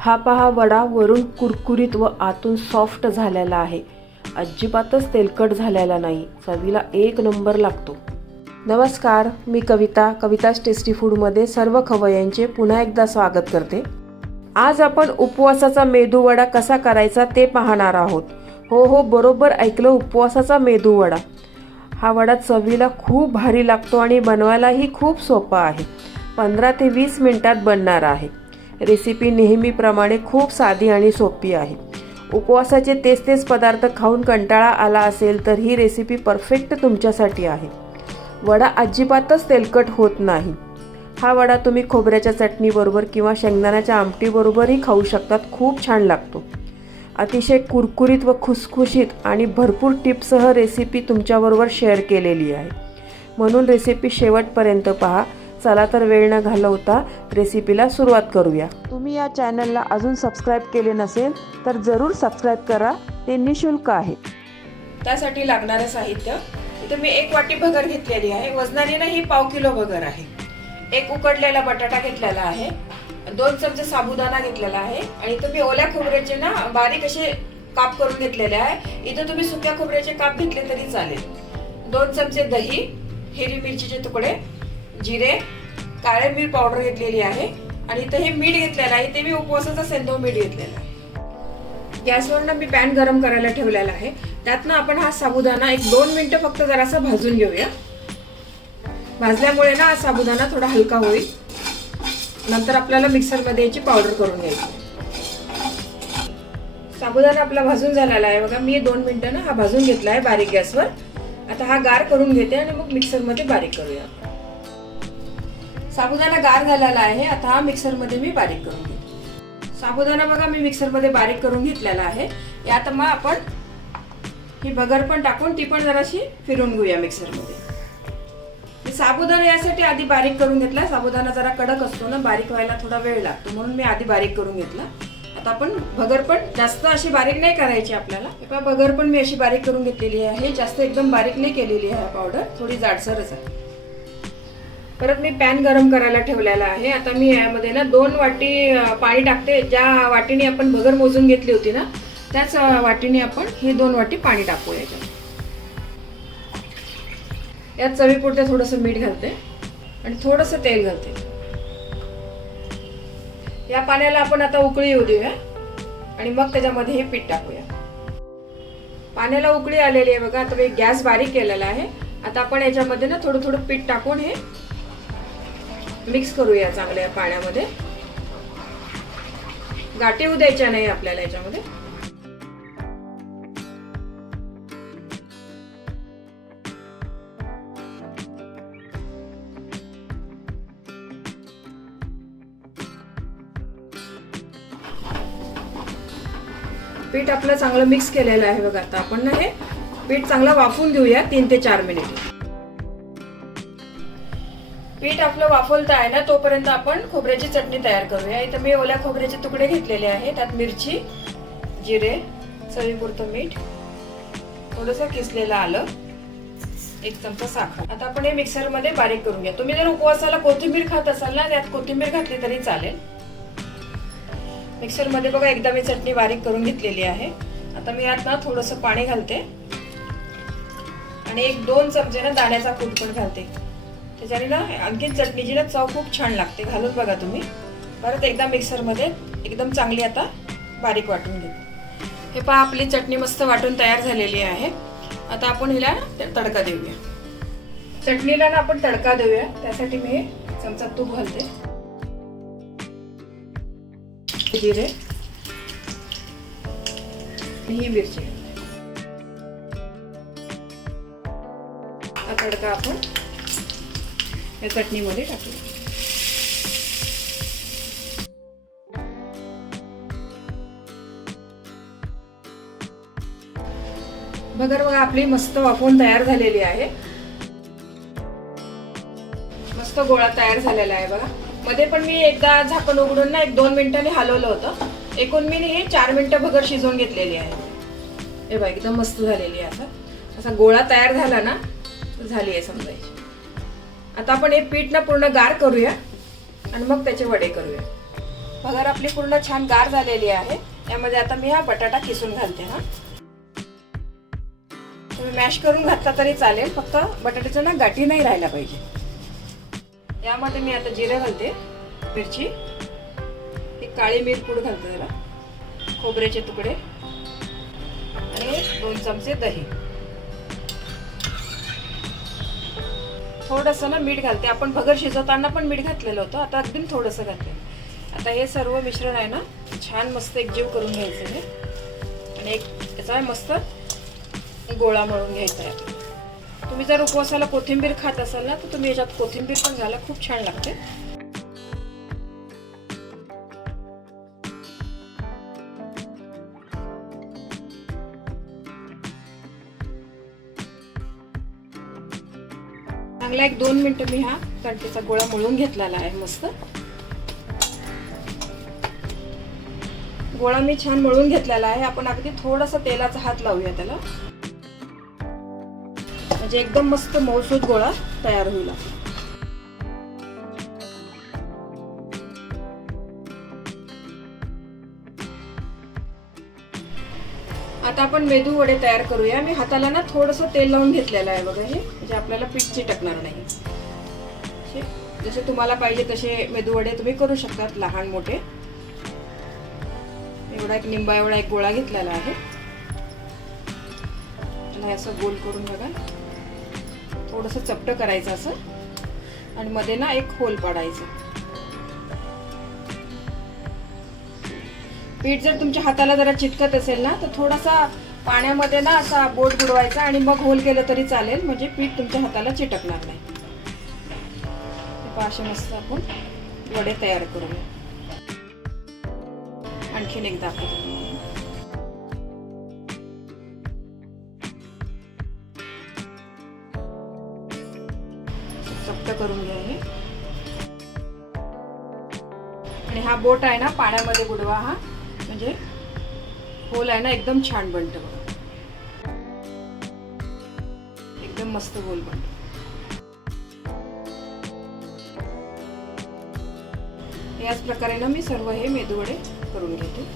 हा पहा वडा वरून कुरकुरीत व आतून सॉफ्ट झालेला आहे. अजिबातच तेलकट झालेला नाही. चवीला एक नंबर लागतो. नमस्कार मी कविता. कविताज टेस्टी फूडमध्ये सर्व खवयांचे पुन्हा एकदा स्वागत करते. आज आपण उपवासाचा मेदूवडा कसा करायचा ते पाहणार आहोत. हो हो बरोबर ऐकलं उपवासाचा मेदूवडा हा वडा चवीला खूप भारी लागतो आणि बनवायलाही खूप सोपा आहे. पंधरा ते वीस मिनिटात बनणार आहे. रेसिपी नेहमीप्रमाणे खूप साधी आणि सोपी आहे. उपवासाचे तेच तेच पदार्थ खाऊन कंटाळा आला असेल तर ही रेसिपी परफेक्ट तुमच्यासाठी आहे. वडा अजिबातच तेलकट होत नाही. हा वडा तुम्ही खोबऱ्याच्या चटणीबरोबर किंवा शेंगदाण्याच्या आमटीबरोबरही खाऊ शकतात. खूप छान लागतो. अतिशय कुरकुरीत व खुसखुशीत आणि भरपूर टिप्ससह रेसिपी तुमच्याबरोबर शेअर केलेली आहे. म्हणून रेसिपी शेवटपर्यंत पहा. चला तर वेळ न घालवता रेसिपीला सुरुवात करूया. तुम्ही या चॅनलला अजून सबस्क्राईब केले नसेल तर जरूर सबस्क्राईब करा. ते निशुल्क आहे. त्यासाठी लागणारं साहित्य. इथं मी एक वाटी भगर घेतलेली आहे. वजनाने ना ही पाव किलो भगर आहे. एक उकडलेला बटाटा घेतलेला आहे. दोन चमचे साबुदाणा घेतलेला आहे. आणि इथं मी ओल्या खोबऱ्याचे ना बारीक असे काप करून घेतलेले आहे. इथं तुम्ही सुक्या खोबऱ्याचे काप घेतले तरी चालेल. दोन चमचे दही हिरवी मिरचीचे तुकडे जिरे काळे मीठ पावडर घेतलेली आहे आणि इथं हे मीठ घेतलेलं आहे. ते मी उपवासाचा सेंधव मीठ घेतलेला आहे. गॅसवरनं मी पॅन गरम करायला ठेवलेला आहे. त्यातनं आपण हा साबुदाणा एक दोन मिनटं फक्त जरासा भाजून घेऊया. भाजल्यामुळे ना हा साबुदाणा थोडा हलका होईल. नंतर आपल्याला मिक्सरमध्ये याची पावडर करून घ्यायची. साबुदाणा आपला भाजून झालेला आहे. बघा मी दोन मिनटं ना हा भाजून घेतला आहे बारीक गॅसवर. आता हा गार करून घेते आणि मग मिक्सरमध्ये बारीक करूया. साबुदाणा गार झालेला आहे. आता हा मिक्सरमध्ये मी बारीक करून घेते. साबुदाणा बघा मी मिक्सरमध्ये बारीक करून घेतलेला आहे. यात मग आपण ही बगर पण टाकून ती पण जराशी फिरून घेऊया मिक्सरमध्ये. साबुदाणा यासाठी आधी बारीक करून घेतला. साबुदाणा जरा कडक असतो ना बारीक व्हायला थोडा वेळ लागतो. म्हणून मी आधी बारीक करून घेतला. आता आपण भगर पण जास्त अशी बारीक नाही करायची आपल्याला. हे भगर पण मी अशी बारीक करून घेतलेली आहे. जास्त एकदम बारीक नाही केलेली आहे पावडर थोडी जाडसरच आहे. परत मी पॅन गरम करायला ठेवलेला आहे. आता मी यामध्ये ना दोन वाटी पाणी टाकते. ज्या वाटीने आपण भगर मोजून घेतली होती ना त्याच वाटीने आपण हे दोन वाटी पाणी टाकू याच्यात. यात चवीपुरते थोडंसं मीठ घालते आणि थोडंसं तेल घालते. या पाण्याला आपण आता उकळी येऊ देऊया आणि मग त्याच्यामध्ये हे पीठ टाकूया. पाण्याला उकळी आलेली आहे बघा. आता मी गॅस बारीक केलेला आहे. आता आपण याच्यामध्ये ना थोडं थोडं पीठ टाकून हे मिक्स करूया चांगल्या पाण्यामध्ये. गाठी होऊ द्यायच्या नाही आपल्याला याच्यामध्ये. पीठ आपलं चांगलं मिक्स केलेलं आहे बघा आता. आपण ना हे पीठ चांगलं वाफून घेऊया तीन ते चार मिनिट. पीठ आपलं वाफवलं आहे ना तोपर्यंत आपण खोबऱ्याची चटणी तयार करूया. इथं मी ओल्या खोबऱ्याचे तुकडे घेतलेले आहे त्यात मिरची जिरे चवीपुरतं मीठ थोडंसं किसलेलं आलं एक चमचा साखर. आता आपण हे मिक्सरमध्ये बारीक करून घ्या. तुम्ही जर उपवासाला कोथिंबीर खात असाल ना त्यात कोथिंबीर घातली तरी चालेल. मिक्सरमध्ये बघा एकदा मी चटणी बारीक करून घेतलेली आहे. आता मी यात ना थोडंसं पाणी घालते. आणि एक दोन चमचे ना दाण्याचा कूट पण घालते. त्याच्याने ना आणखीन चटणीची ना चव खूप छान लागते. घालून बघा तुम्ही. परत एकदा मिक्सरमध्ये एकदम चांगली आता बारीक वाटून घेते. हे पहा आपली चटणी मस्त वाटून तयार झालेली आहे. आता आपण हिला तडका देऊया. चटणीला ना आपण तडका देऊया. त्यासाठी मी हे चमचा तूप घालते. जिरे. ही मिरची. हा तडका आपण या चटणीमध्ये टाकूया बगर बघा आपली मस्त वाफवून तयार झालेली आहे. मस्त गोळा तयार झालेला आहे बघा. मध्ये पण मी एकदा झाकण उघडून ना एक दोन मिनिटांनी हलवलं होतं. एकूण मी हे चार मिनिटं भगर शिजवून घेतलेली आहे. हे बघा एकदम मस्त झालेली आहे आता. असा गोळा तयार झाला ना झाली आहे समजा आता आपण हे पीठ ना पूर्ण गार करूया आणि मग त्याचे वडे करूया. पगार आपली पूर्ण छान गार झालेली आहे. यामध्ये आता मी हा बटाटा किसून घालते हा. तुम्ही मॅश करून घातला तरी चालेल फक्त बटाट्याच्या ना गाठी नाही राहायला पाहिजे. यामध्ये मी आता जिरं घालते मिरची. एक काळी मिरपूड घालते त्याला खोबऱ्याचे तुकडे. आणि दोन चमचे दही. थोडंसं ना मीठ घालते. आपण भगर शिजवताना पण मीठ घातलेलं होतं. आता अगदी थोडंसं घातले आता हे सर्व मिश्रण आहे ना छान मस्त एकजीव करून घ्यायचं हे आणि एक त्याचा मस्त गोळा मळून घ्यायचा आहे. तुम्ही जर उपवासाला कोथिंबीर खात असाल ना तर तुम्ही याच्यात कोथिंबीर पण घाला. खूप छान लागते. चांगला एक दोन मिनटं मी हा कणकेचा गोळा मळून घेतलेला आहे मस्त. गोळा मी छान मळून घेतलेला आहे. आपण अगदी थोडासा तेलाचा हात लावूया त्याला. म्हणजे एकदम मस्त मौसूद गोळा तयार होईल आता आपण मेदू वडे तयार करूया. मी हाताला ना थोडस तेल लावून घेतलेलं आहे बघा हे. म्हणजे आपल्याला पीठ चिटकणार नाही. जसे तुम्हाला पाहिजे तसे मेदू वडे तुम्ही करू शकतात लहान मोठे. एवढा एक निंबा एवढा एक गोळा घेतलेला आहे. त्याला असं गोल करून बघा. थोडंसं चपटं करायचं असं. आणि मध्ये ना एक होल पाडायचं. पीठ जर तुमच्या हाताला जरा चिटकत असेल ना तर थोडासा पाण्यामध्ये ना असा बोट बुडवायचा आणि मग होल केलं तरी चालेल म्हणजे पीठ तुमच्या हाताला चिटकणार नाही. असे मस्त आपण वडे तयार करूया. आणखीन एक दाखवते सप्त करून घ्या हे. आणि हा बोट आहे ना पाण्यामध्ये बुडवा हा. म्हणजे होल आहे ना एकदम छान बनतं बघा. एकदम मस्त होल बनतं. याच प्रकारे ना मी सर्व हे मेदूवडे करून घेते.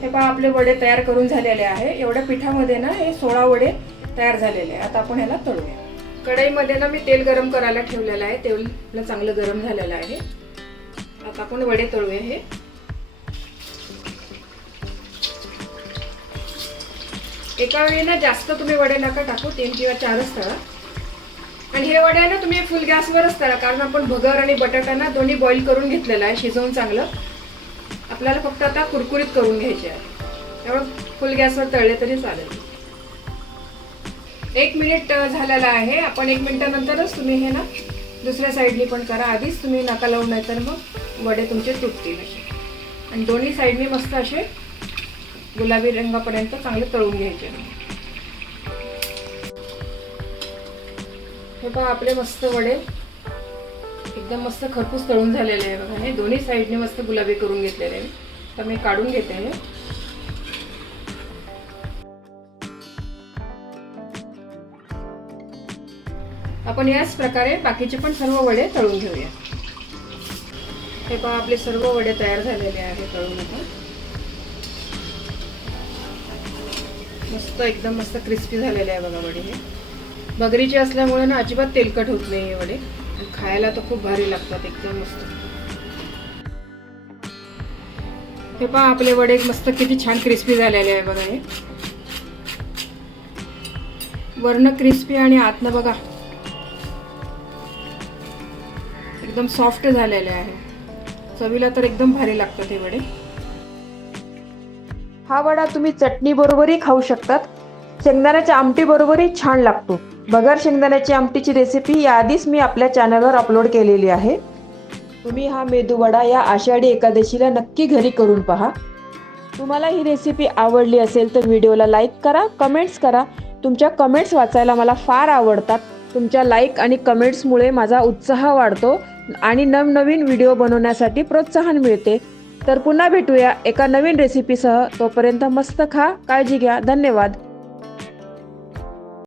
हे पहा आपले वडे तयार करून झालेले आहे. एवढ्या पिठामध्ये ना हे सोळा वडे तयार झालेले आहे आता आपण ह्याला तळूया. कढईमध्ये ना मी तेल गरम करायला ठेवलेलं आहे. तेल चांगलं गरम झालेलं आहे. आता आपण वडे तळूया हे. एका वेळी ना जास्त तुम्ही वडे नका टाकू तीन किंवा चारच तळा. आणि हे वडे ना तुम्ही फुल गॅसवरच तळा कारण आपण भगर आणि बटाटा ना दोन्ही बॉईल करून घेतलेलं आहे शिजवून चांगलं. आपल्याला फक्त आता कुरकुरीत करून घ्यायचे आहे. त्यामुळे फुल गॅसवर तळले तरी चालेल. एक मिनिट झालेला आहे. आपण एक मिनिटानंतरच तुम्ही हे ना दुसऱ्या साईडनी पण करा. आधीच तुम्ही नका लावून नाही तर मग वडे तुमचे तुटतील असे. आणि दोन्ही साईडनी मस्त असे गुलाबी रंगापर्यंत चांगले तळून घ्यायचे. हे पहा आपले मस्त वडे. एकदम मस्त खरपूस तळून झालेले आहे बघा. हे दोन्ही साईडने मस्त गुलाबी करून घेतलेले आहे. तर मी काढून घेते हे. आपण याच प्रकारे बाकीचे पण सर्व वडे तळून घेऊया. हे पहा आपले सर्व वडे तयार झालेले आहे तळून आता. मस्त एकदम मस्त क्रिस्पी झालेले आहे बघा वडे हे. बगरीचे असल्यामुळे ना अजिबात तेलकट होत नाही हे वडे. आणि खायला तर खूप भारी लागतात एकदम मस्त. हे पहा आपले वडे मस्त किती छान क्रिस्पी झालेले आहे बघा हे. वर्ण क्रिस्पी आणि आतनं बघा. एकदम सॉफ्ट झालेले आहे. चवीला तर एकदम भारी लागतात हे वडे. हा वडा तुम्ही चटणी बरोबरही खाऊ शकतात. शेंगदाण्याच्या आमटी बरोबरही छान लागतो. बगर शेंगदाण्याची आमटीची रेसिपी याआधीच मी आपल्या चॅनलवर अपलोड केलेली आहे. तुम्ही हा मेदूवडा या आषाढी एकादशीला नक्की घरी करून पहा. तुम्हाला ही रेसिपी आवडली असेल तर व्हिडिओला लाईक करा कमेंट्स करा. तुमच्या कमेंट्स वाचायला मला फार आवडतात. तुमच्या लाईक आणि कमेंट्समुळे माझा उत्साह वाढतो आणि नवनवीन व्हिडिओ बनवण्यासाठी प्रोत्साहन मिळते. तर पुन्हा भेटूया एका नवीन रेसिपीसह तोपर्यंत मस्त खा काळजी घ्या. धन्यवाद.